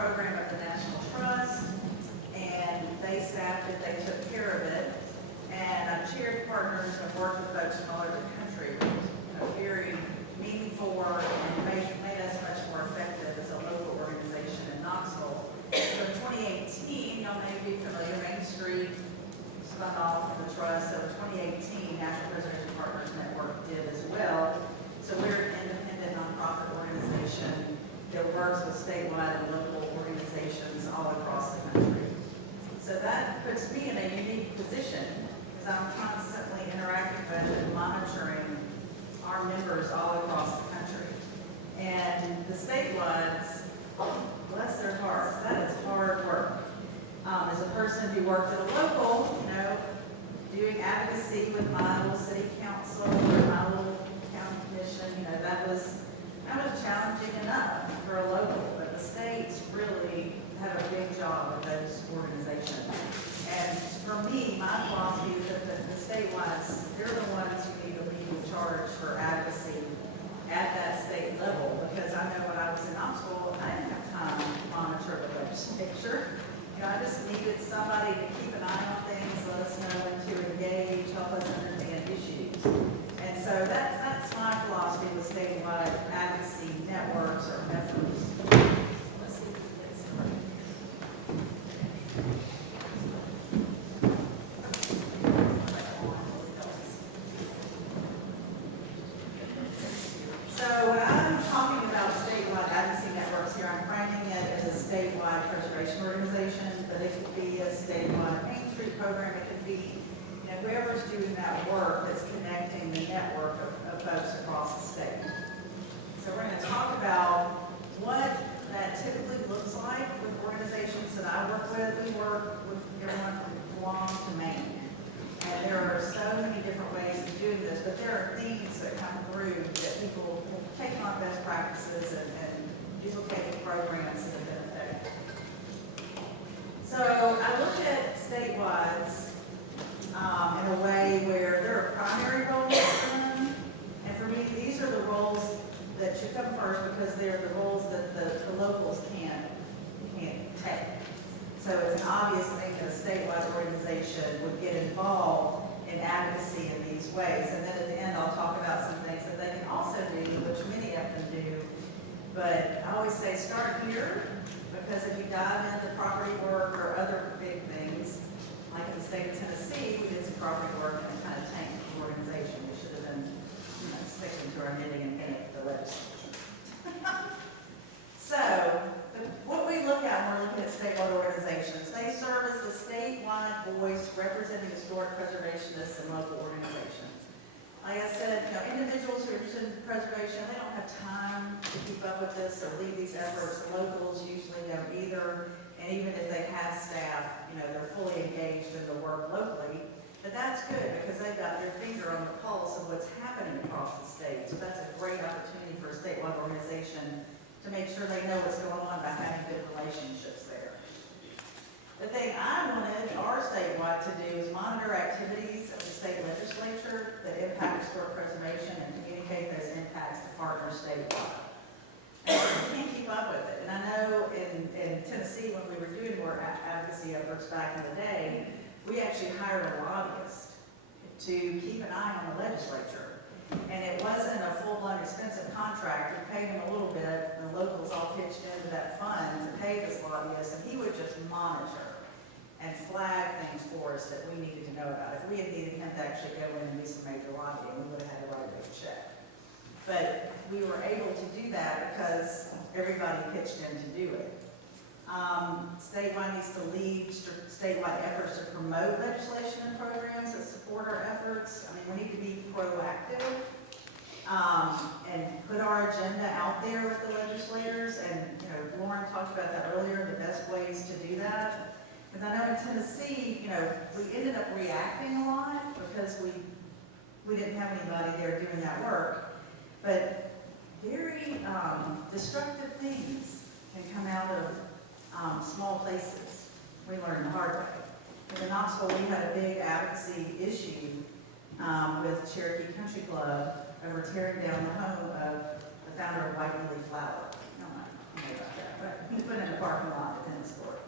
program at the National Trust, and they staffed it, they took care of it. And I've chaired partners and worked with folks from all over the country. Very meaningful work and made us much more effective as a local organization in Knoxville. So in 2018, y'all may be familiar, Main Street spun off from the trust. So in 2018, National Preservation Partners Network did as well. So we're an independent nonprofit organization that works with statewide and local organizations all across the country. So that puts me in a unique position because I'm constantly interacting with and monitoring our members all across the country. And the statewide, bless their hearts, that is hard work. As a person who worked at a local, doing advocacy with my little city council or my little county commission, that was challenging enough for a local, but the states really have a big job with those organizations. And for me, my philosophy is that the statewide, they're the ones who need to lead in charge for advocacy at that state level, because I know when I was in Knoxville, I didn't have time to monitor the legislature. I just needed somebody to keep an eye on things, let us know when to engage, help us understand issues. And so that's my philosophy with statewide advocacy networks or efforts. Let's see if we can start. So when I'm talking about statewide advocacy networks here, I'm framing it as a statewide preservation organization, but it could be a statewide Main Street program. It could be whoever's doing that work that's connecting the network of folks across the state. So we're going to talk about what that typically looks like with organizations that I work with. We work with everyone from Guam to Maine. And there are so many different ways of doing this, but there are themes that come through that people will take on best practices and duplicate programs that have been effective. So I look at statewides in a way where there are primary roles for them. And for me, these are the roles that should come first because they're the roles that the locals can't take. So it's an obvious thing that a statewide organization would get involved in advocacy in these ways. And then at the end, I'll talk about some things that they can also do, which many of them do. But I always say start here, because if you dive into property work or other big things, like in the state of Tennessee, we did some property work and it kind of tanked the organization. We should have been sticking to our knitting and painting the legislature. So, what we look at when we're looking at statewide organizations, they serve as the statewide voice representing historic preservationists and local organizations. Like I said, individuals who are interested in preservation, they don't have time to keep up with this or lead these efforts. Locals usually don't either. And even if they have staff, they're fully engaged in the work locally. But that's good because they've got their finger on the pulse of what's happening across the state. So that's a great opportunity for a statewide organization to make sure they know what's going on by having good relationships there. The thing I wanted our statewide to do is monitor activities of the state legislature that impact historic preservation and communicate those impacts to partners statewide. And we can't keep up with it. And I know in Tennessee, when we were doing more advocacy efforts back in the day, we actually hired a lobbyist to keep an eye on the legislature. And it wasn't a full-blown expensive contract. We paid him a little bit, and the locals all pitched into that fund to pay this lobbyist, and he would just monitor and flag things for us that we needed to know about. If we had needed him to actually go in and do some major lobbying, we would have had to write a big check. But we were able to do that because everybody pitched in to do it. Statewide needs to lead statewide efforts to promote legislation and programs that support our efforts. We need to be proactive and put our agenda out there with the legislators. And Lauren talked about that earlier, the best ways to do that. Because I know in Tennessee, we ended up reacting a lot because we didn't have anybody there doing that work. But very destructive things can come out of small places. We learned the hard way. In Knoxville, we had a big advocacy issue with Cherokee Country Club over tearing down the home of the founder of White Lily Flower. I don't know about that, but he put in a park. parking lot, the tennis court.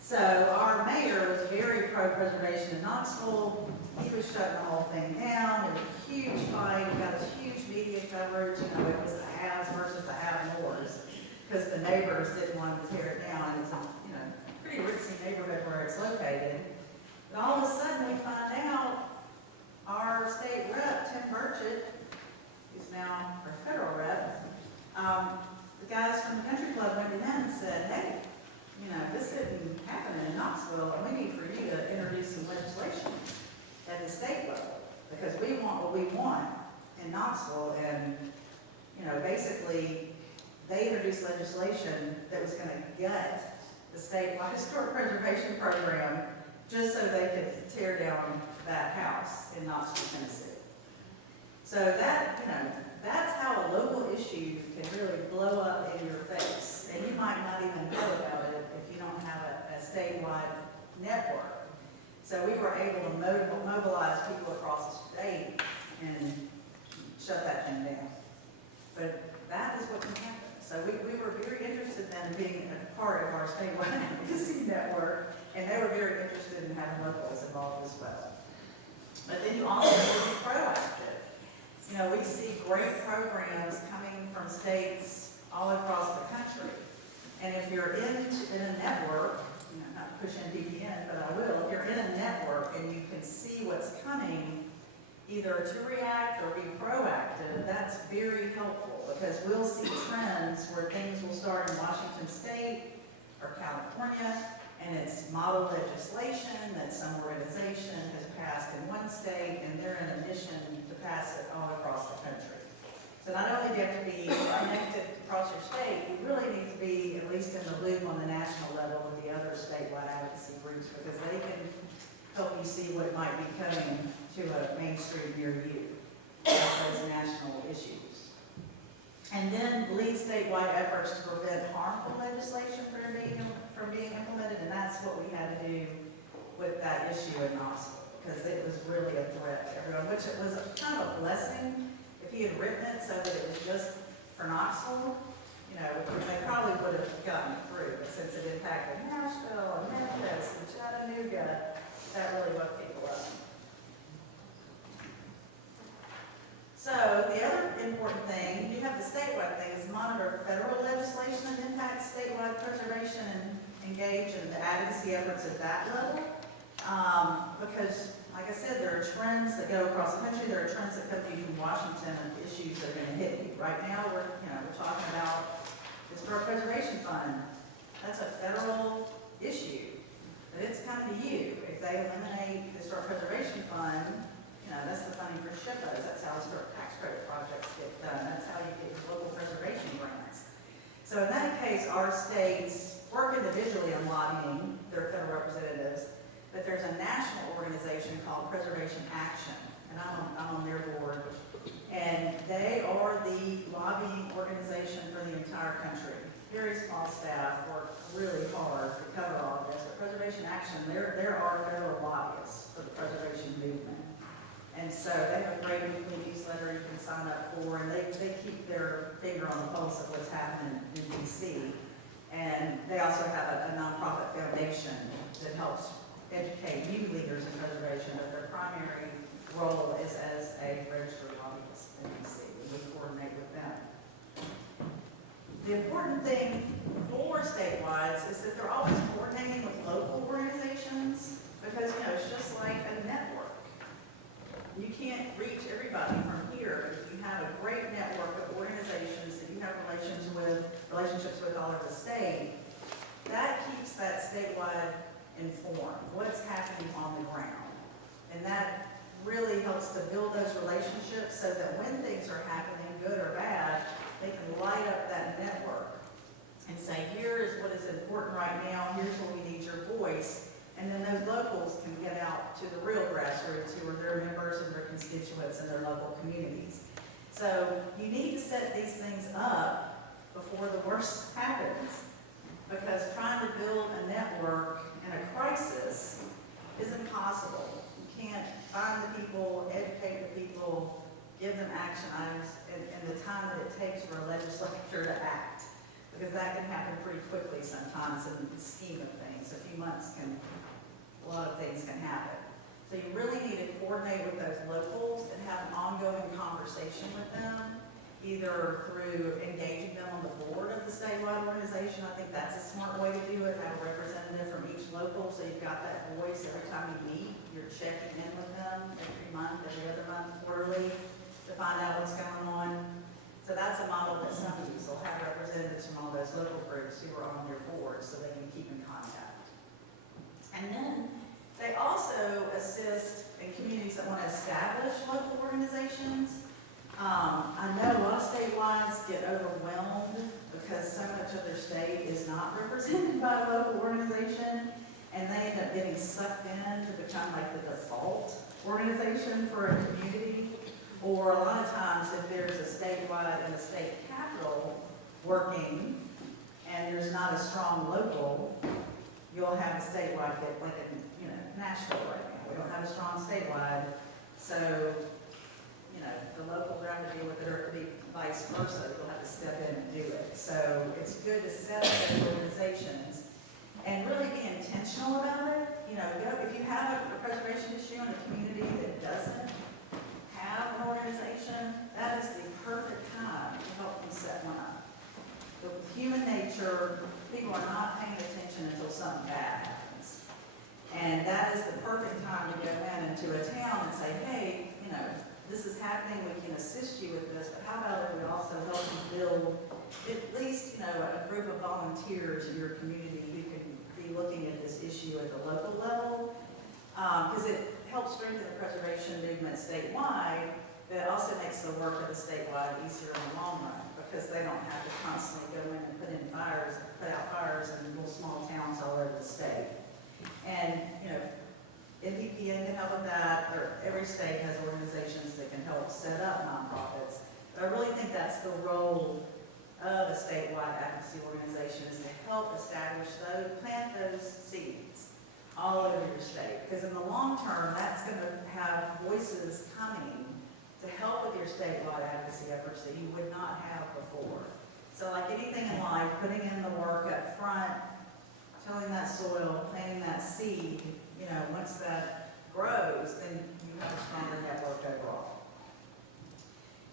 So our mayor was very pro-preservation in Knoxville. He was shutting the whole thing down. It was a huge fight. We got this huge media coverage. You know, it was the haves versus the have-mores, because the neighbors didn't want to tear it down. It's a, you know, pretty ritzy neighborhood where it's located. But all of a sudden we find out our state rep, Tim Burchett, who's now our federal rep, the guys from the country club went to him and said, hey, you know, this isn't happening in Knoxville, and we need for you to introduce some legislation at the state level, because we want what we want in Knoxville. And, you know, basically, they introduced legislation that was going to gut the statewide historic preservation program just so they could tear down that house in Knoxville, Tennessee. So that, you know, that's how a local issue can really blow up in your face. And you might not even know about it if you don't have a statewide network. So we were able to mobilize people across the state and shut that thing down. But that is what can happen. So we were very interested then in being a part of our statewide advocacy network, and they were very interested in having locals involved as well. But then you also need to be proactive. You know, we see great programs coming from states all across the country. And if you're in a network, you know, not push NPPN, but I will, if you're in a network and you can see what's coming, either to react or be proactive, that's very helpful, because we'll see trends where things will start in Washington State or California, and it's model legislation that some organization has passed in one state, and they're in a mission to pass it all across the country. So not only do you have to be connected across your state, you really need to be at least in the loop on the national level with the other statewide advocacy groups, because they can help you see what might be coming to a main street near you, those national issues. And then lead statewide efforts to prevent harmful legislation from being implemented, and that's what we had to do with that issue in Knoxville, because it was really a threat to everyone, which it was kind of a blessing. If he had written it so that it was just for Knoxville, you know, they probably would have gotten it through, but since it impacted Nashville and Memphis and Chattanooga, that really woke people up. So the other important thing, you have the statewide thing, is monitor federal legislation that impacts statewide preservation and engage in the advocacy efforts at that level. Because, like I said, there are trends that go across the country. There are trends that come to you from Washington and issues that are going to hit you. Right now, we're talking about the Historic Preservation Fund. That's a federal issue, but it's coming to you. If they eliminate the Historic Preservation Fund, you know, that's the funding for SHPOs. That's how historic tax credit projects get done. That's how you get local preservation grants. So in that case, our states work individually on lobbying their federal representatives, but there's a national organization called Preservation Action, and I'm on their board, and they are the lobbying organization for the entire country. Very small staff, work really hard to cover all of this. But Preservation Action, they're our federal lobbyists for the preservation movement. And so they have a great weekly newsletter you can sign up for, and they keep their finger on the pulse of what's happening in D.C. And they also have a nonprofit foundation that helps educate new leaders in preservation, but their primary role is as a registered lobbyist in D.C., and we coordinate with them. The important thing for statewide is that they're always coordinating with local organizations, because, you know, it's just like a network. You can't reach everybody from here, but if you have a great network of organizations that you have relationships with all over the state, that keeps that statewide informed, what's happening on the ground. And that really helps to build those relationships so that when things are happening, good or bad, they can light up that network and say, here is what is important right now, here's where we need your voice. And then those locals can get out to the real grassroots, who are their members and their constituents in their local communities. So you need to set these things up before the worst happens, because trying to build a network in a crisis is impossible. You can't find the people, educate the people, give them action items in the time that it takes for a legislature to act, because that can happen pretty quickly sometimes. times in the scheme of things. A few months a lot of things can happen. So you really need to coordinate with those locals and have an ongoing conversation with them, either through engaging them on the board of the statewide organization. I think that's a smart way to do it. Have a representative from each local, so you've got that voice every time you meet. You're checking in with them every month, every other month, quarterly, to find out what's going on. So that's a model that some use. They'll have representatives from all those local groups who are on your board so they can keep in contact. And then they also assist in communities that want to establish local organizations. I know a lot of statewide get overwhelmed because so much of their state is not represented by a local organization, and they end up getting sucked in to become like the default organization for a community. Or a lot of times, if there's a statewide and a state capital working, and there's not a strong local, you'll have a statewide get like a Nashville right now. We don't have a strong statewide, so the locals are having to deal with it, or it could be vice versa. You'll have to step in and do it. So it's good to set up those organizations and really be intentional about it. If you have a preservation issue in a community that doesn't have an organization, that is the perfect time to help them set one up. But with human nature, people are not paying attention until something bad happens. And that is the perfect time to go into a town and say, hey, this is happening, we can assist you with this, but how about if we also help you build at least, a group of volunteers in your community who can be looking at this issue at the local level, because it helps strengthen the preservation movement statewide, but it also makes the work of the statewide easier in the long run, because they don't have to constantly go in and put out fires in little small towns all over the state. And, NPPN can help with that, or every state has organizations that can help set up nonprofits. But I really think that's the role of a statewide advocacy organization, is to help establish plant those seeds all over your state. Because in the long term, that's going to have voices coming to help with your statewide advocacy efforts that you would not have before. So like anything in life, putting in the work up front, tilling that soil, planting that seed, once that grows, then you have a stronger network overall.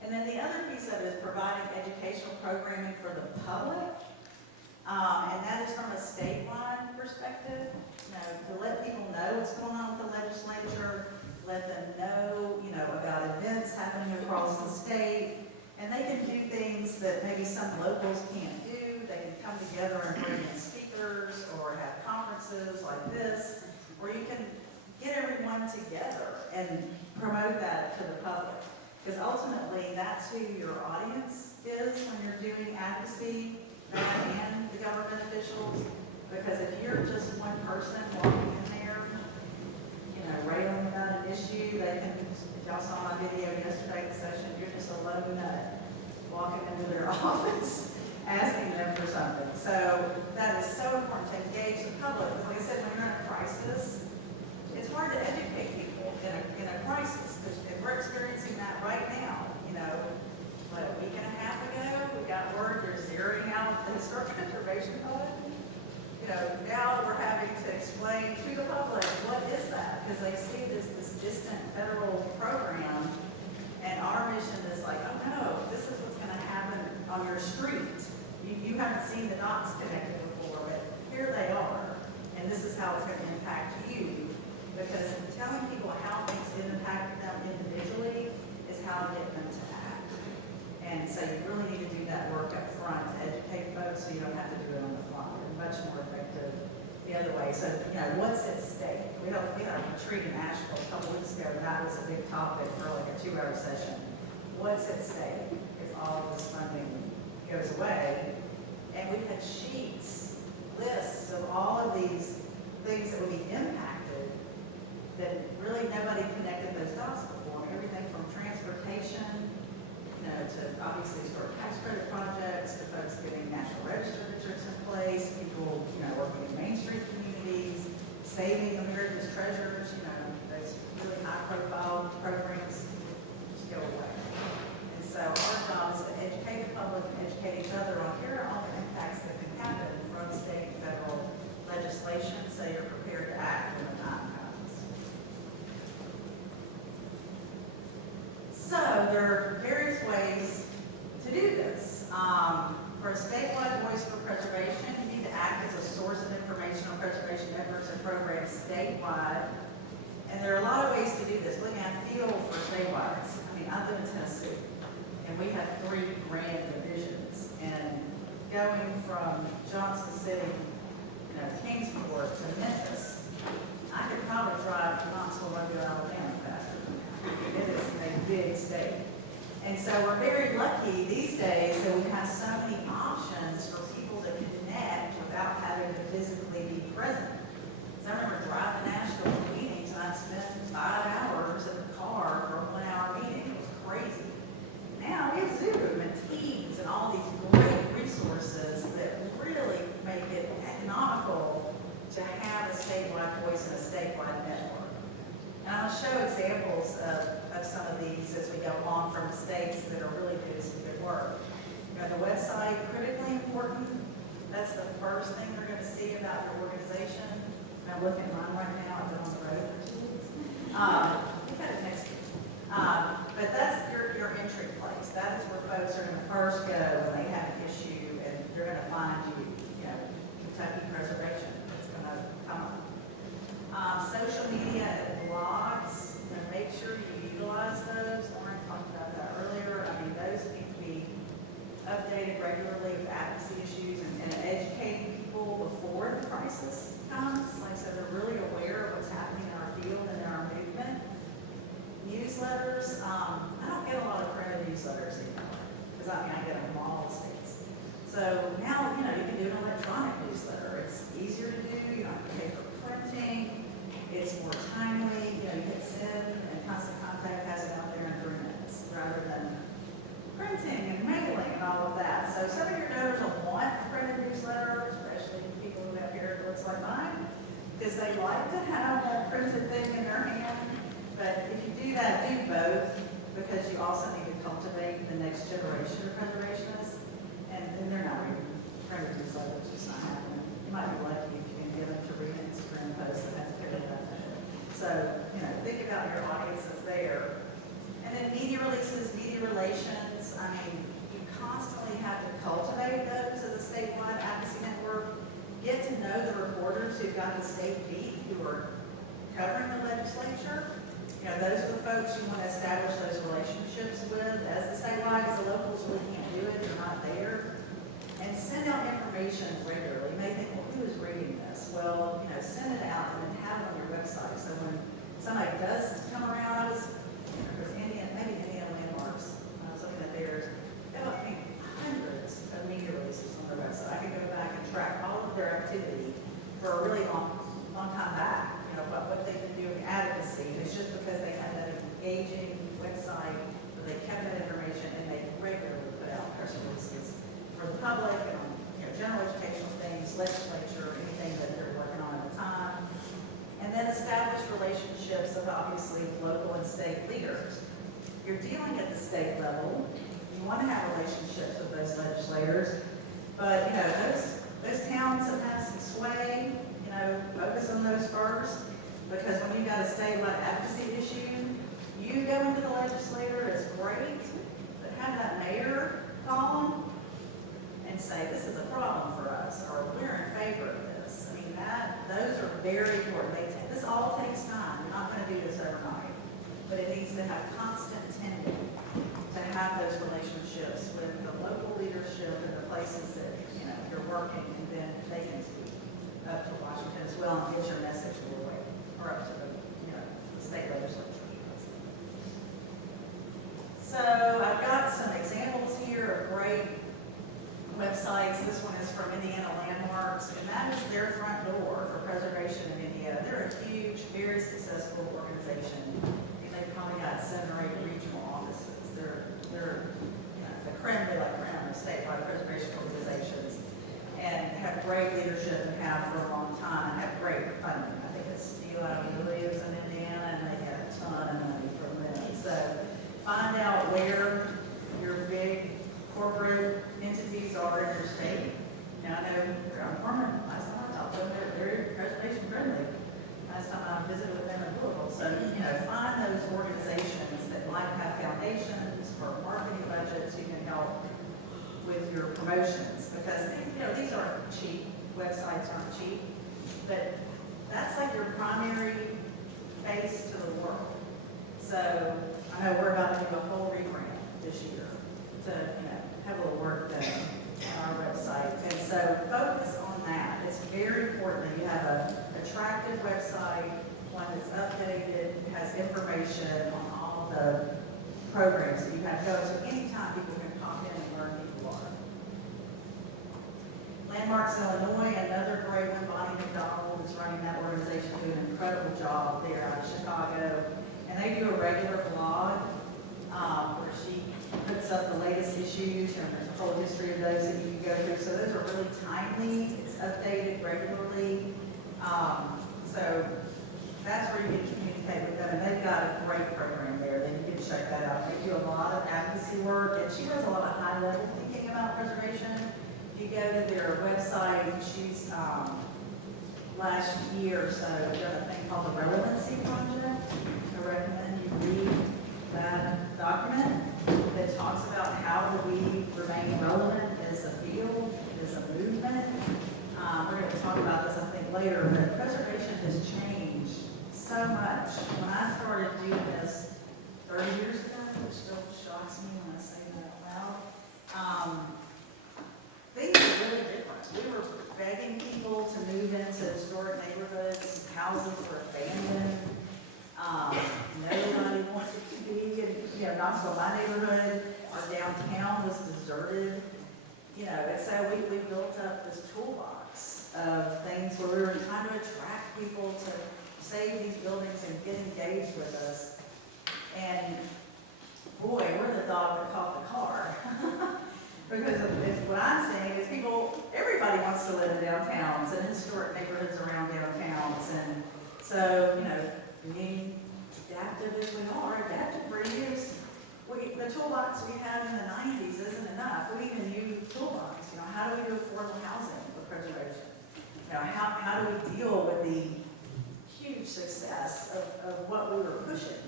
And then the other piece of it is providing educational programming for the public, and that is from a statewide perspective, to let people know what's going on with the legislature, let them know, about events happening across the state, and they can do things that maybe some locals can't do. They can come together and bring in speakers or have conferences like this, where you can get everyone together and promote that to the public. Because ultimately, that's who your audience is when you're doing advocacy and the government officials. Because if you're just one person walking in there, railing about an issue, they can, if y'all saw my video yesterday in the session, you're just a lone nut walking into their office asking them for something. So that is so important to engage the public. Like I said, when you're in a crisis, it's hard to educate people in a crisis, because we're experiencing that right now. A week and a half ago, we got word they're zeroing out the historic preservation fund. Now we're having to explain to the public what is that, because they see this distant federal program, and our mission is like, oh no, this is what's going to happen on your street. You haven't seen the dots connected before, but here they are, and this is how it's going to impact you, because telling people how things impact them individually is how to get them to act. And so you really need to do that work up front to educate folks, so you don't have to do it on the fly. It's much more effective the other way. So, what's at stake? We had a retreat in Asheville a couple weeks ago, and that was a big topic for like a 2-hour session. What's at stake if all of this funding goes away? And we had sheets, lists of all of these things that would be impacted that really nobody connected those dots before. Everything from transportation, to obviously historic tax credit projects, to folks getting national register districts in place, people, working in Main Street communities, saving America's treasures, those really high-profile programs just go away. And so our job is to educate the public and educate each other on here are all the impacts that can happen from state and federal statewide, and there are a lot of ways to do this. Looking at field for statewide, I mean, I live in Tennessee, and we have 3 grand divisions, and going from Johnson City, Kingsport to Memphis, I could probably drive from Knoxville, Mobile, Alabama faster. It is a big state. And so we're very lucky these days that we have so many options for people to connect without having to physically be present. So I remember driving to Nashville for meetings, and I'd spend 5 hours in the car for a 1-hour meeting. It was crazy. Now we have Zoom and Teams and all these great resources that really make it economical to have a statewide voice and a statewide network. And I'll show examples of some of these as we go along from states that are really doing some good work. The website, critically important. That's the first thing they're going to see about your organization. I'm looking at mine right now. I've been on the road for 2 weeks. We've got it next week. But that's your entry place. That is where folks are going to first go when they have an issue, and they're going to find you, Kentucky Preservation. It's going to come up. Social media and blogs, make sure you utilize those. Lauren talked about that earlier. I mean, those need to be updated regularly with advocacy issues and educating people before the crisis comes, so they're really aware of what's happening in our field and in our movement. Newsletters, I don't get a lot of printed newsletters anymore, because I get them from all the states. So now, you can do an electronic newsletter. It's easier to do, you don't have to pay for printing, it's more timely, you hit send, and Constant Contact has it out there in 3 minutes, rather than printing and mailing and all of that. So some of your donors will want a printed newsletter, especially people who have hair that looks like mine, because they like to have that printed thing in their hand. But if you do that, do both, because you also need to cultivate the next generation of preservationists, and they're not reading printed newsletters, it's just not happening. You might be lucky if you can get them to read an Instagram post that has a picture of that. So, think about your audiences there. And then media releases, media relations. I mean, you constantly have to cultivate those as a statewide advocacy network. Get to know the reporters who've got the state beat, who are covering the legislature. Those are the folks you want to establish those relationships with. As the statewide, as the locals really can't do it, they're not there. And send out information regularly. You may think, well, who is reading this? Well, send it out and then have it on your website. So when somebody does come around, there's Indian landmarks. I was looking at theirs. They have, hundreds of media releases on their website. I can go back and track all of their activity for a really long time back. What they've been doing advocacy. And it's just because they have that engaging website where they kept that information, and they regularly put out press releases for the public and on general educational things, legislature, anything that they're working on at the time. And then establish relationships of obviously local and state leaders. You're dealing at the state level. You want to have relationships with those legislators, but those towns that have some sway, focus on those first, because when you've got a statewide advocacy issue, you go into the legislator is great, but have that mayor call them and say, this is a problem for us, or we're in favor of this. I mean, those are very important. This all takes time. You're not going to do this overnight, but it needs to have constant tending to have those relationships with the local leadership and the places that you're working, and then they can speak up to Washington as well and get your message all the way, or up to the state legislature. So I've got some examples here of great websites. This one is from Indiana Landmarks, and that is their front door for preservation in India. They're a huge, very successful organization, and they've probably got 7 or 8 regional offices. They're the creme de la creme of statewide preservation organizations, and have great leadership and have for a long time, and have great funding. I think it's Eli Williams in Indiana, and they get a ton of money from them. So find out where your big corporate entities are in your state. Now, I know Crown Farmer, last time I talked to them, they're very preservation friendly. Last time I visited with them in Louisville. So, find those organizations that might have foundations or marketing budgets who can help with your promotions, because these aren't cheap. Websites aren't cheap, but that's like your primary face to the world. So I know we're about to do a whole rebrand this year to, have a little work done on our website. And so focus on that. It's very important that you have an attractive website, one that's updated, has information on all the programs that you have to go. So anytime people can pop in and learn who you are. Landmarks Illinois, another great one. Bonnie McDonald is running that organization, doing an incredible job there out of Chicago. And they do a regular blog where she puts up the latest issues and the whole history of those that you can go through. So those are really timely. It's updated regularly. So that's where you can communicate with them. And they've got a great program there. Then you can check that out. They do a lot of advocacy work, and she does a lot of high-level thinking about preservation. If you go to their website, she's last year or so done a thing called the Relevancy Project. I recommend you read that document that talks about how do we remain relevant as a field, as a movement. We're going to talk about this, I think, later, but preservation has changed so much. When I started doing this 30 years ago, which still shocks me when I say that out loud, things were really different. We were begging people to move into historic neighborhoods. Houses were abandoned. Nobody wanted to be in, Knoxville, my neighborhood. Our downtown was deserted. And so we built up this toolbox of things where we were trying to attract people to save these buildings and get engaged with us. And boy, we're the dog that caught the car. Because what I'm saying is everybody wants to live in downtowns and historic neighborhoods around downtowns. And so, being adaptive as we are, adaptive reuse, the toolbox we had in the 90s isn't enough. We need a new toolbox. How do we do affordable housing for preservation? How do we deal with the huge success of what we were pushing?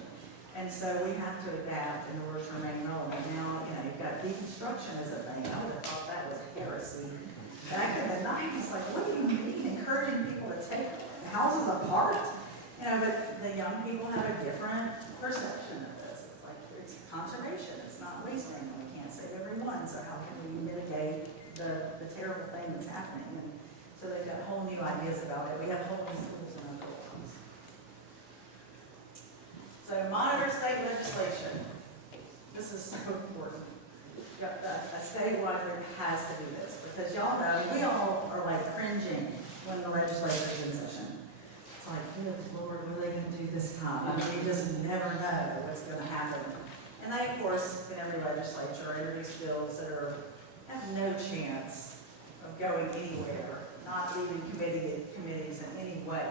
And so we have to adapt in order to remain relevant. Now, you've got deconstruction as a thing. I would have thought that was heresy. Back in the 90s, like, what do you mean encouraging people to take houses apart? But the young people have a different perception of this. It's like, it's conservation. It's not waste management. We can't save everyone. So how can we mitigate the terrible thing that's happening? And so they've got whole new ideas about it. We have whole new tools in our toolbox. So monitor state legislation. This is so important. A statewide group has to do this because y'all know, we all are like cringing when the legislature is in session. It's like, good Lord, what are they going to do this time? I mean, you just never know what's going to happen. And they, of course, in every legislature, introduce bills that have no chance of going anywhere, not leaving committees in any way.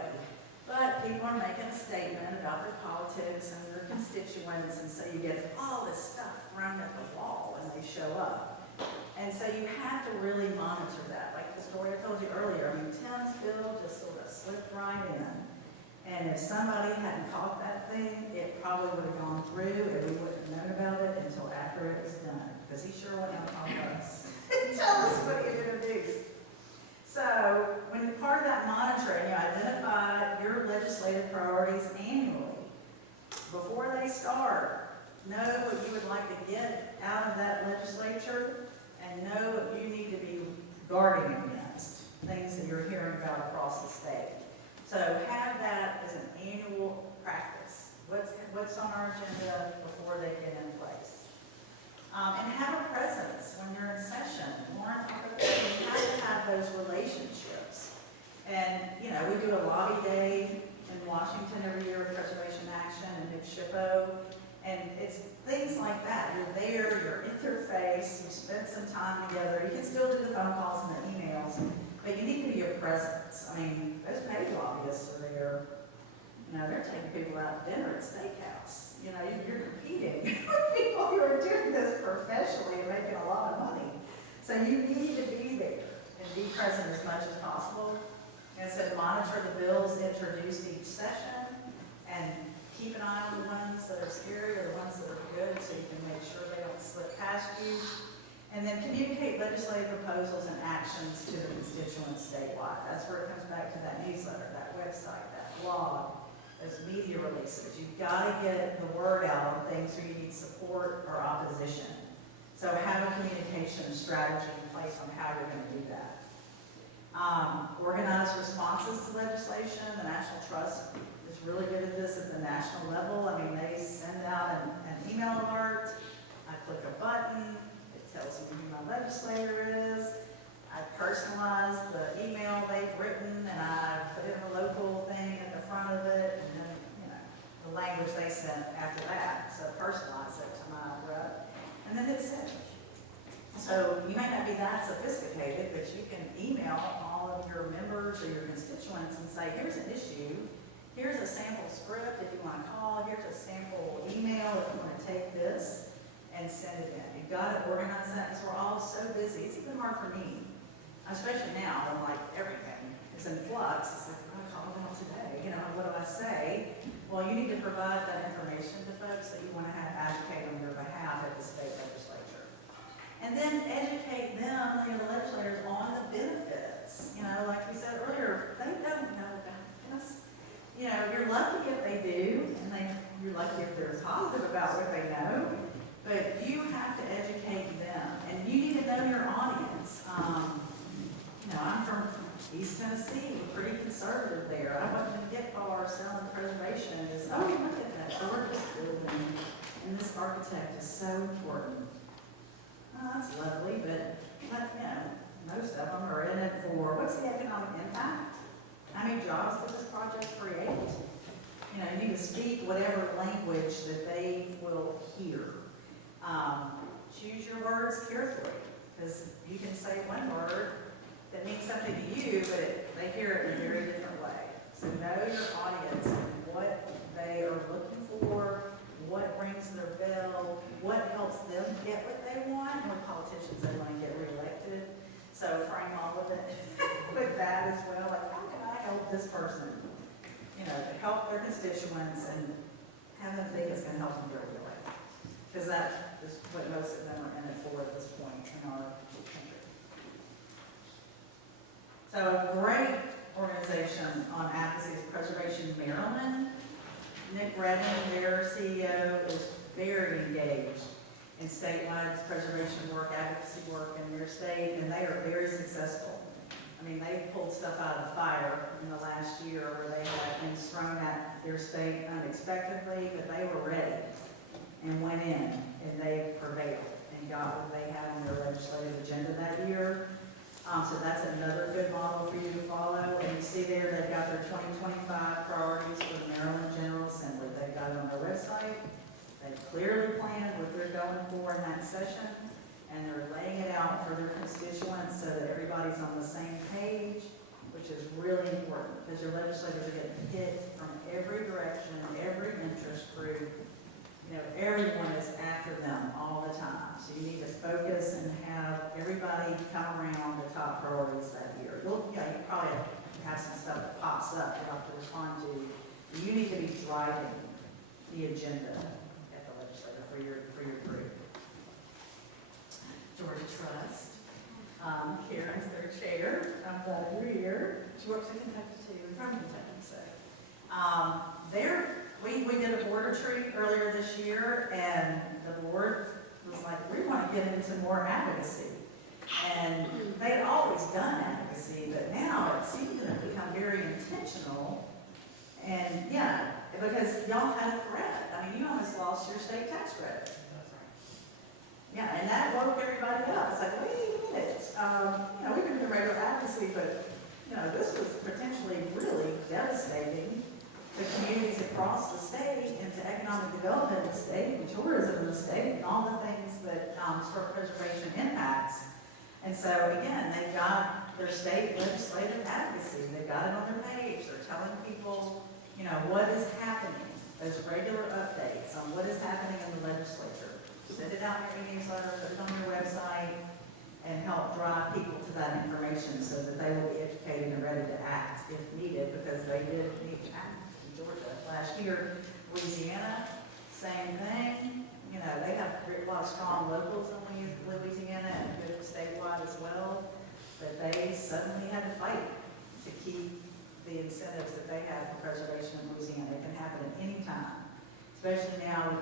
But people are making a statement about their politics and their constituents, and so you get all this stuff thrown at the wall when they show up. And so you have to really monitor that. Like the story I told you earlier, Tim's bill just sort of slipped right in. And if somebody hadn't caught that thing, it probably would have gone through and we wouldn't have known about it until after it was done. Because he sure went out and called us. Tell us what you're going to do. So, when you're part of that monitoring, you identify your legislative priorities annually. Before they start, know what you would like to get out of that legislature and know what you need to be guarding against, things that you're hearing about across the state. So have that as an annual practice. What's on our agenda before they get in place? And have a presence when you're in session. More on top of that, you have to have those relationships. And, we do a lobby day in Washington every year with Preservation Action and Nick Shippo. And it's things like that. You're there, you're interface, you spend some time together. You can still do the phone calls and the emails, but you need to be a presence. Those paid lobbyists are there. They're taking people out to dinner at steakhouse. You're competing with people who are doing this professionally and making a lot of money. So you need to be there and be present as much as possible. And so monitor the bills introduced each session and keep an eye on the ones that are scary or the ones that are good so you can make sure they don't slip past you. And then communicate legislative proposals and actions to the constituents statewide. That's where it comes back to that newsletter, that website. website, that blog, those media releases. You've got to get the word out on things where you need support or opposition. So have a communication strategy in place on how you're going to do that. Organize responses to legislation. The National Trust is really good at this at the national level. I mean, they send out an email alert. I click a button. It tells me who my legislator is. I personalize the email they've written, and I put in a local thing at the front of it, and then, the language they sent after that. So personalize it to my rep, and then hit send. So you may not be that sophisticated, but you can email all of your members or your constituents and say, here's an issue, here's a sample script if you want to call, here's a sample email if you want to take this and send it in. You've got to organize that because we're all so busy. It's even hard for me, especially now when like everything is in flux. It's like, oh, I call them today, what do I say? Well, you need to provide that information to folks that you want to have advocate on your behalf at the state legislature. And then educate them, the legislators, on the benefits. Like we said earlier, they don't know about this. You're lucky if they do, and you're lucky if they're positive about what they know, but you have to educate them, and you need to know your audience. I'm from East Tennessee, pretty conservative there. I wasn't going to get far selling preservation. Look at that gorgeous building, and this architect is so important. Oh, that's lovely, but most of them are in it for, what's the economic impact? How many jobs did this project create? You need to speak whatever language that they will hear. Choose your words carefully, because you can say one word that means something to you, but they hear it in a very different way. So know your audience and what they are looking for, what rings their bell, what helps them get what they want. With politicians, they want to get reelected. So frame all of it with that as well. Like, how can I help this person? To help their constituents and have them think it's going to help them get reelected. Because that is what most of them are in it for at this point in our country. So a great organization on advocacy is Preservation Maryland. Nick Redden, their CEO, is very engaged in statewide preservation work, advocacy work in their state, and they are very successful. I mean, they pulled stuff out of the fire in the last year where they had things thrown at their state unexpectedly, but they were ready and went in, and they prevailed and got what they had on their legislative agenda that year. So that's another good model for you to follow. And you see there, they've got their 2025 priorities for the Maryland General Assembly. They've got it on their website. They've clearly planned what they're going for in that session, and they're laying it out for their constituents so that everybody's on the same page, which is really important because your legislators are getting hit from every direction, every interest group. Everyone is after them all the time. So you need to focus and have everybody come around the top priorities that year. You probably have some stuff that pops up you have to respond to. You need to be driving the agenda at the legislature for your group. Georgia Trust. Karen's their chair. I'm glad you're here. She works in Kentucky too. We're from Kentucky, so. We did a board retreat earlier this year, and the board was like, we want to get into more advocacy. And they had always done advocacy, but now it seemed to have become very intentional. And because y'all had a threat. I mean, you almost lost your state tax credit. Yeah, and that woke everybody up. It's like, wait a minute. We can do regular advocacy, but this was potentially really devastating to communities across the state and to economic development in the state and tourism in the state and all the things that historic preservation impacts. And so again, they've got their state legislative advocacy. They've got it on their page. They're telling people, what is happening. Those regular updates on what is happening in the legislature. Send it out in your newsletter, put it on your website, and help drive people to that information so that they will be educated and ready to act if needed, because they did need to act. Georgia last year, Louisiana, same thing. They have a lot of strong locals in Louisiana and good statewide as well. But they suddenly had to fight to keep the incentives that they have for preservation in Louisiana. It can happen at any time, especially now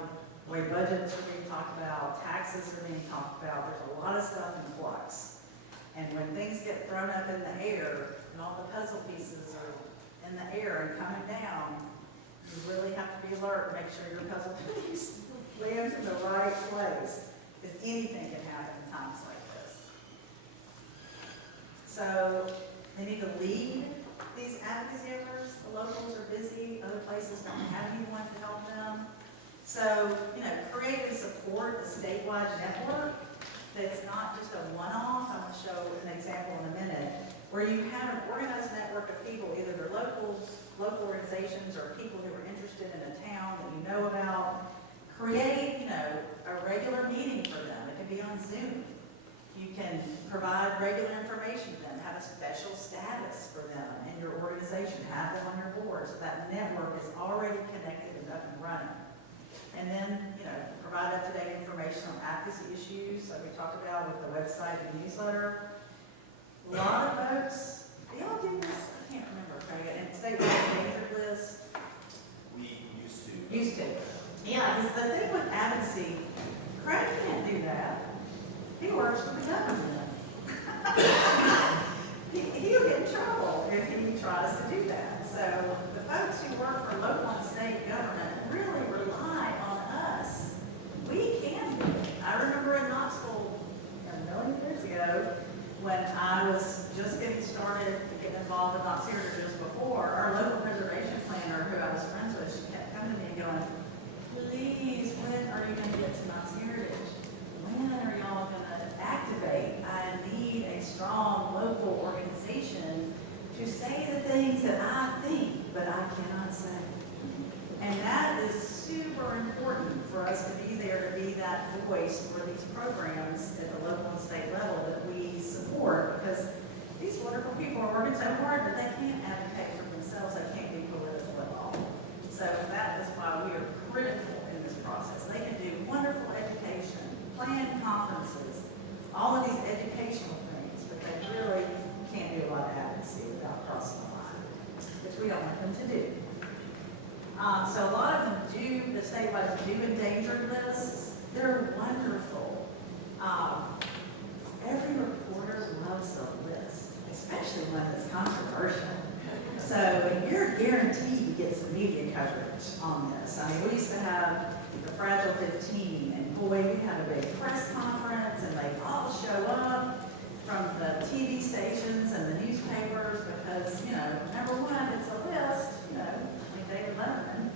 the way budgets are being talked about, taxes are being talked about. There's a lot of stuff in flux. And when things get thrown up in the air and all the puzzle pieces are in the air and coming down, you really have to be alert and make sure your puzzle piece lands in the right place, because anything can happen in times like this. So they need to lead these advocacy efforts. The locals are busy, other places don't have anyone to help them. So, create and support a statewide network that's not just a one-off. I'm going to show an example in a minute, where you have an organized network of people, either they're local organizations or people who are interested in a town that you know about. Create, a regular meeting for them. It can be on Zoom. You can provide regular information to them, have a special status for them in your organization, have them on your board, so that network is already connected and up and running. And then, provide up-to-date information on advocacy issues, like we talked about with the website and newsletter. A lot of folks, do y'all do this? I can't remember, Craig, and statewide endangered list. We used to. Used to. Yeah, because the thing with advocacy, Craig can't do that. He works for the government. He'll get in trouble if he tries to do that. So the folks who work for local and state government really rely on us. We can do it. I remember in Knoxville a million years ago, when I was just getting started to get involved in Knox Heritage just before, our local preservation planner, who I was friends with, she kept coming to me and going, please, when are you going to get to Knox Heritage? When are y'all going to activate? I need a strong local organization to say the things that I think, but I cannot say. And that is super important for us to be there, to be that voice for these programs at the local and state level that we support, because these wonderful people are working so hard, but they can't advocate for themselves. They can't be political at all. So that is why we are critical in this process. They can do wonderful education, plan conferences, all of these educational things, but they really can't do a lot of advocacy without crossing the line, which we don't want them to do. So a lot of them do, the statewide do endangered lists. They're wonderful. Every reporter loves a list, especially when it's controversial. So you're guaranteed to get some media coverage on this. I mean, we used to have the Fragile 15, and boy, we'd have a big press conference, and they'd all show up from the TV stations and the newspapers because, number one, it's a list, like David Letterman.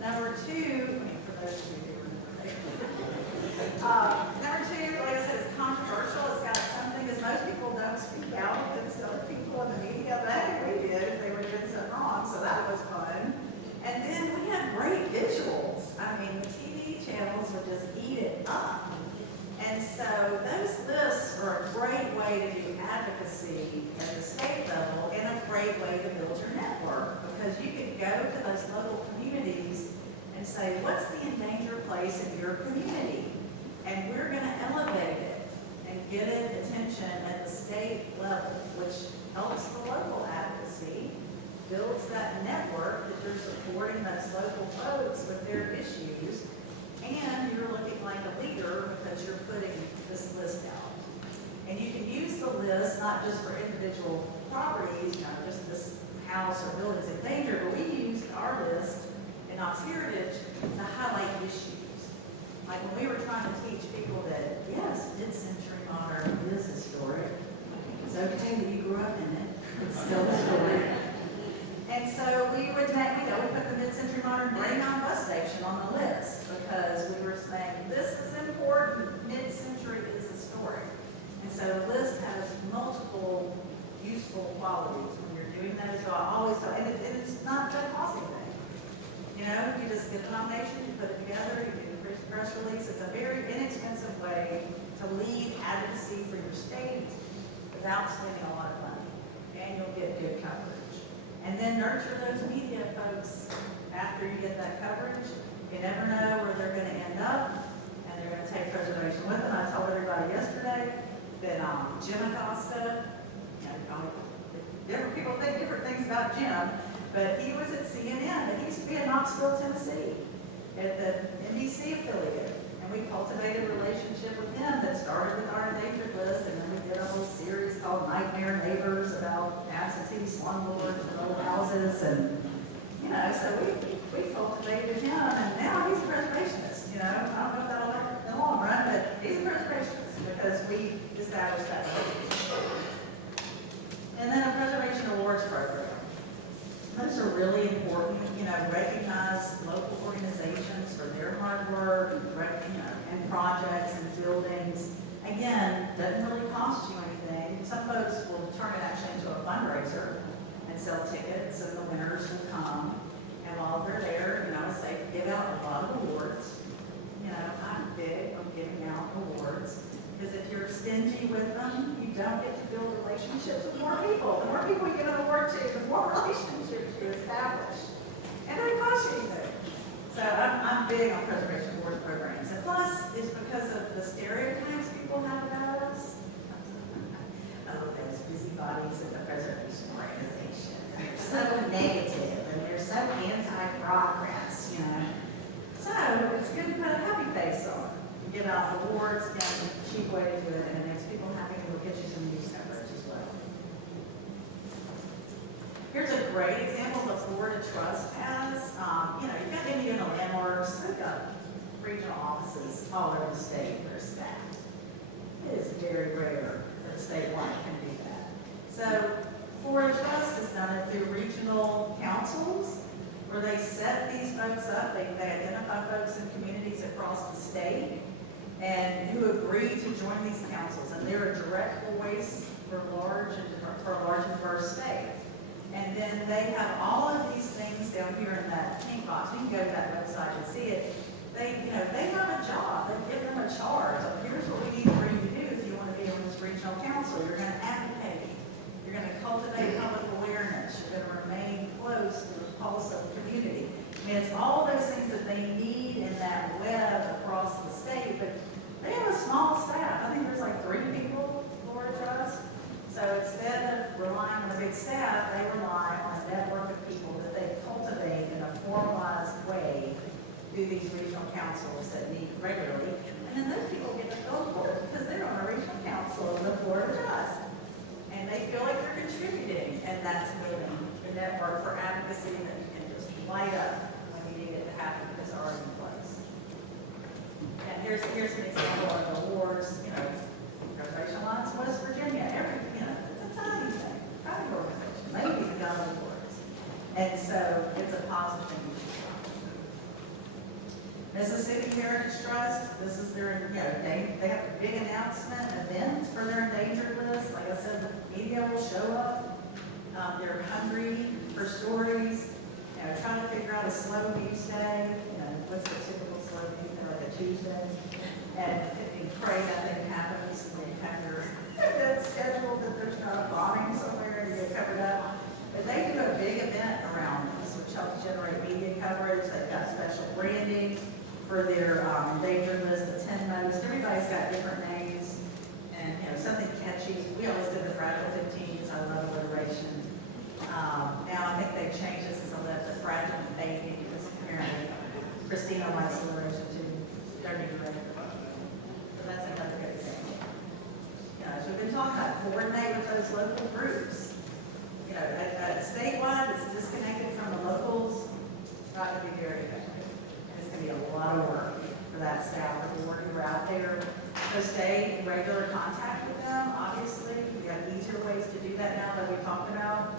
Number two, for those of you who remember David. Number two, like I said, it's controversial. It's got something, because most people don't speak out against other people in the media, but I think we did if they were doing something wrong, so that was fun. And then we had great visuals. I mean, the TV channels would just eat it up. And so those lists are a great way to do advocacy at the state level and a great way to build your network, because you can go to those local communities and say, what's the endangered place in your community? And we're going to elevate it and get it attention at the state level, which helps the local advocacy, builds that network that you're supporting those local folks with their issues, and you're looking like a leader because you're putting this list out. And you can use the list not just for individual properties, just this house or building is in danger, but we used our list in Knox Heritage to highlight issues. Like when we were trying to teach people that, yes, mid-century modern is historic. It's okay that you grew up in it. It's still historic. And so we would we put the mid-century modern Greyhound bus station on the list because we were saying this is important, mid-century is historic. And so the list has multiple useful qualities when you're doing that. So I always tell, and it's not a costing thing. You just get the nomination, you put it together, you do the press release. It's a very inexpensive way to lead advocacy for your state without spending a lot of money. And you'll get good coverage. And then nurture those media folks after you get that coverage. You never know where they're going to end up, and they're going to take preservation with them. I told everybody yesterday that Jim Acosta, different people think different things about Jim, but he was at CNN, but he used to be in Knoxville, Tennessee, at the NBC affiliate. And we cultivated a relationship with him that started with our endangered list, and then we did a whole series called Nightmare Neighbors about absentee slumlords and old houses, and, you know, so we cultivated him, and now he's a preservationist, you know. I don't know if that'll work in the long run, but he's a preservationist because we established that relationship. And then a preservation awards program. Those are really important, you know, recognize local organizations for their hard work, and projects and buildings. Again, doesn't really cost you anything. Some folks will turn it actually into a fundraiser and sell tickets, and the winners will come. And while they're there, you know, say, give out a lot of awards. You know, I'm big on giving out awards, because if you're stingy with them, you don't get to build relationships with more people. The more people you give an award to, the more relationships you establish. And they cost you anything. So I'm big on preservation awards programs. And plus, it's because of the stereotypes people have about us. Oh, those busybodies in the preservation organization. They're so negative and they're so anti-progress, you know. So it's good to put a happy face on. Give out awards, and a cheap way to do it, and it makes people happy, and it'll get you some news coverage as well. Here's a great example of what Board of Trust has. You know, you've got Indiana landmarks, they've got regional offices all over the state that are staffed. It is very rare that a statewide can do that. So Board of Trust has done it through regional councils, where they set these folks up. They identify folks in communities across the state and who agree to join these councils, and they're a direct voice for a large and diverse state. And then they have all of these things down here in that pink box. You can go to that website and see it. They have a job. They give them a charge. So here's what we need for you to do if you want to be on this regional council. You're going to advocate. You're going to cultivate public awareness. You're going to remain close to the pulse of the community. I mean, it's all those things that they need in that web across the state, but they have a small staff. I think there's like 3 people for a trust. So instead of relying on a big staff, they rely on a network of people that they cultivate in a formalized way through these regional councils that meet regularly. And then those people get to go for it because they're on a regional council of the Board of Trust. And they feel like they're contributing, and that's building the network for advocacy that you can just light up when you need it to happen because it's already in place. And here's an example of awards, you know, Preservation Alliance West Virginia, it's a tiny thing, private organization, maybe the gun awards. And so it's a positive thing you should try. Mississippi Heritage Trust, this is their, they have a big announcement event for their endangered list. Like I said, the media will show up. They're hungry for stories. Trying to figure out a slow news day. What's the typical slow news day, like a Tuesday? And in pray nothing happens, and they have their event scheduled that there's not a bombing somewhere and you get covered up. But they do a big event around this, which helps generate media coverage. They've got special branding for their endangered list, the 10 most. Everybody's got different names and something catchy. We always did the Fragile 15s. I love alliteration. Now I think they've changed it since I left, the Fragile Baby, because apparently Christina likes alliteration too. They're new. So that's another good example. So we've been talking about coordinate with those local groups. Statewide, it's disconnected from the locals. It's not going to be very effective. It's going to be a lot of work for that staff or board who are out there. So stay in regular contact with them, obviously. We have easier ways to do that now that we talked about.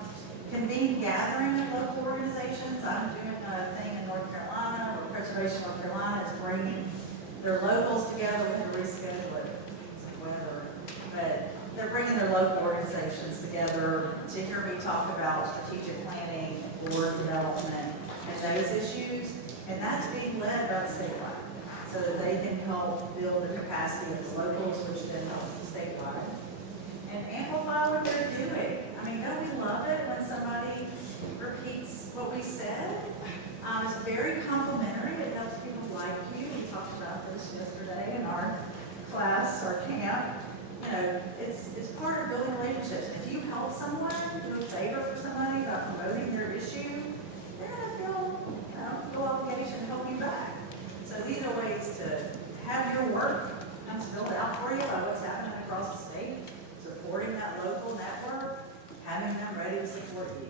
Convene gathering of local organizations. I'm doing a thing in North Carolina where Preservation North Carolina is bringing their locals together. We had to reschedule it, whatever. But they're bringing their local organizations together to hear me talk about strategic planning, board development, and those issues. And that's being led by the statewide, so that they can help build the capacity of the locals, which then helps the statewide. And amplify what they're doing. I mean, don't we love it when somebody repeats what we said? It's very complimentary. It helps people like you. We talked about this yesterday in our class, our camp. It's part of building relationships. If you help help someone, do a favor for somebody by promoting their issue, they're gonna feel obligation to help you back. So these are ways to have your work kind of spelled out for you by what's happening across the state, supporting that local network, having them ready to support you.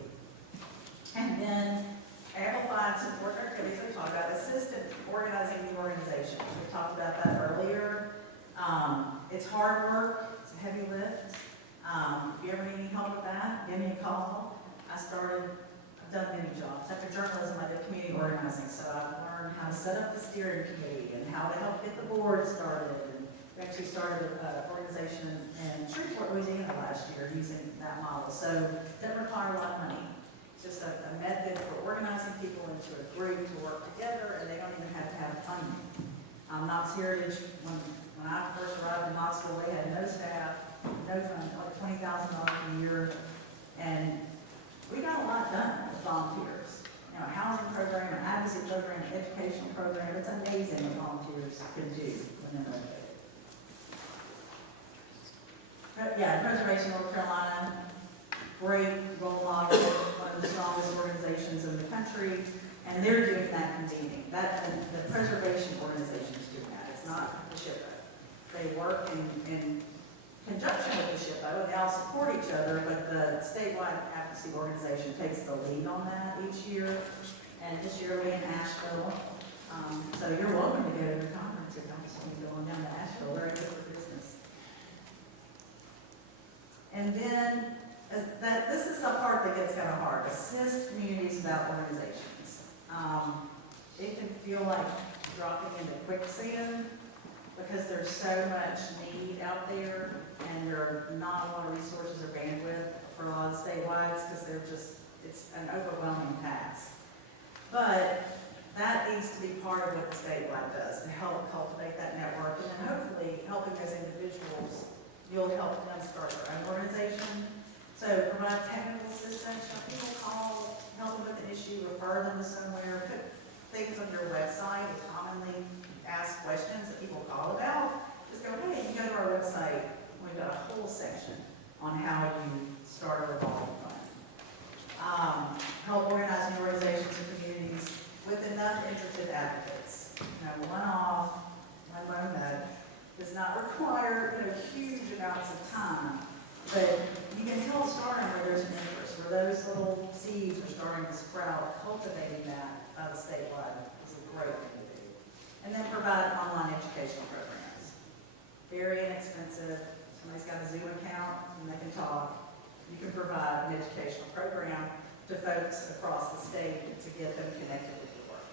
And then amplified support activities, we talked about assistant organizing the organization. We talked about that earlier. It's hard work, it's a heavy lift. If you ever need any help with that, give me a call. I've done many jobs. After journalism, I did community organizing, so I've learned how to set up the steering committee and how to help get the board started. And we actually started an organization in Shreveport, Louisiana last year using that model. So it doesn't require a lot of money. It's just a method for organizing people into a group to work together, and they don't even have to have funding. Knox Heritage, when I first arrived in Knoxville, they had no staff, no funding, like $20,000 a year, and we got a lot done with volunteers. You know, a housing program, an advocacy program, an educational program. It's amazing what volunteers can do when they're motivated. But yeah, Preservation North Carolina, great role model, one of the strongest organizations in the country, and they're doing that convening. The preservation organization is doing that. It's not the SHPO. They work in conjunction with the SHPO, and they all support each other, but the Statewide Advocacy organization takes the lead on that each year. And this year we're in Asheville. So you're welcome to go to the conference if I'm going down to Asheville. Very good for business. And then this is the part that gets kind of hard. Assist communities about organizations. It can feel like dropping into quicksand because there's so much need out there, and there are not a lot of resources or bandwidth for a lot of statewide because it's an overwhelming task. But that needs to be part of what the statewide does to help cultivate that network, and then hopefully helping those individuals, you'll help them start their own organization. So provide technical assistance, people call, help them with an issue, refer them to somewhere, put things on your website with commonly asked questions that people call about. Just go, hey, you go to our website, we've got a whole section on how you start a revolving fund. Help organize new organizations and communities with enough interested advocates. One-off, one lone nut does not require huge amounts of time, but you can help starting where there's an interest, where those little seeds are starting to sprout. Cultivating that by the statewide is a great thing to do. And then provide online educational programs. Very inexpensive. Somebody's got a Zoom account and they can talk. You can provide an educational program to folks across the state to get them connected with your work.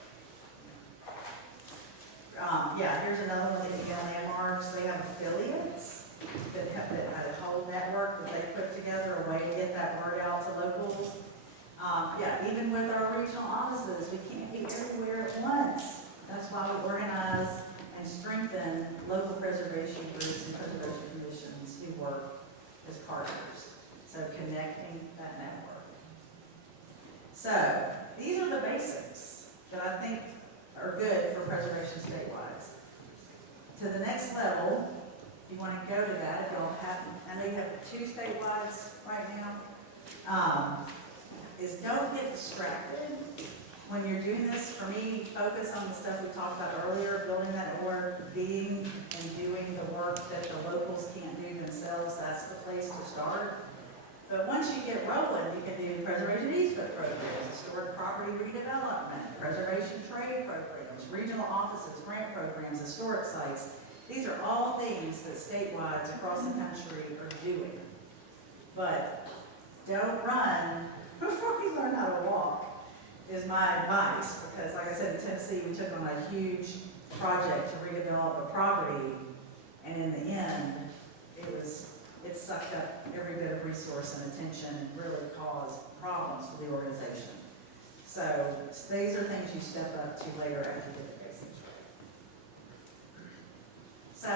Here's another one at the landmarks. They have affiliates that have a whole network that they put together, a way to get that word out to locals. Even with our regional offices, we can't be everywhere at once. That's why we organize and strengthen local preservation groups and preservation commissions who work as partners. So connecting that network. So these are the basics that I think are good for preservation statewide. To the next level, if you want to go to that, if y'all have, I know you have 2 statewides right now, is don't get distracted when you're doing this. For me, focus on the stuff we talked about earlier, building that network, being and doing the work that the locals can't do themselves. That's the place to start. But once you get rolling, you can do preservation easement programs, historic property redevelopment, preservation trade programs, regional offices, grant programs, historic sites. These are all things that statewides across the country are doing. But don't run before you learn how to walk, is my advice. Because like I said, in Tennessee, we took on a huge project to redevelop a property, and in the end, it sucked up every bit of resource and attention and really caused problems for the organization. So these are things you step up to later after you get the basics right. So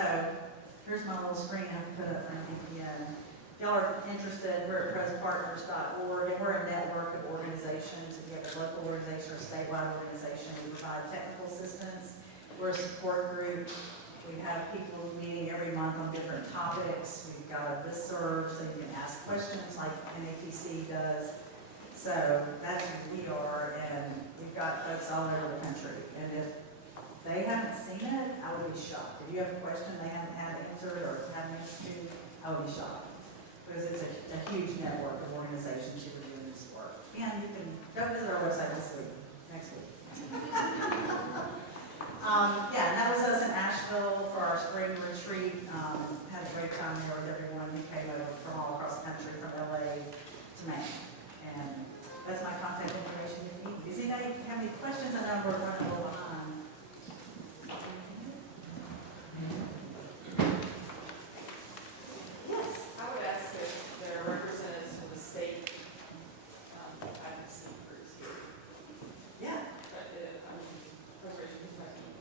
here's my little screen I can put up for NPPN. If y'all are interested, we're at prespartners.org, and we're a network of organizations. If you have a local organization or a statewide organization, we provide technical assistance. We're a support group, We have people meeting every month on different topics. We've got a listserv, so you can ask questions like NAPC does. So that's who we are, and we've got folks all over the country. And if they haven't seen it, I would be shocked. If you have a question they haven't had answered or haven't answered, I would be shocked. Because it's a huge network of organizations who are doing this work. And you can go visit our website next week. Yeah, and that was us in Asheville for our spring retreat. Had a great time there with everyone who came over from all across the country, from LA to Maine. And that's my contact information if you need. Does anybody have any questions? I know we're running a little behind. Yes. I would ask if there are representatives from the state advocacy groups here. Yeah. Preservation perspective.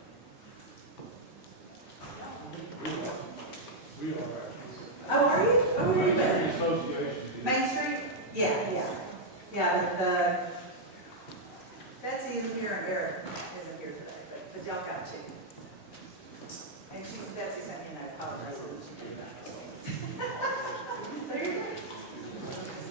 We are actually. Oh, are you? Oh, where are you The at? association. Main Street? Yeah. Yeah, the, Betsy isn't here and Eric isn't here today, but y'all got two. And Betsy sent me a note, apologize. She did that.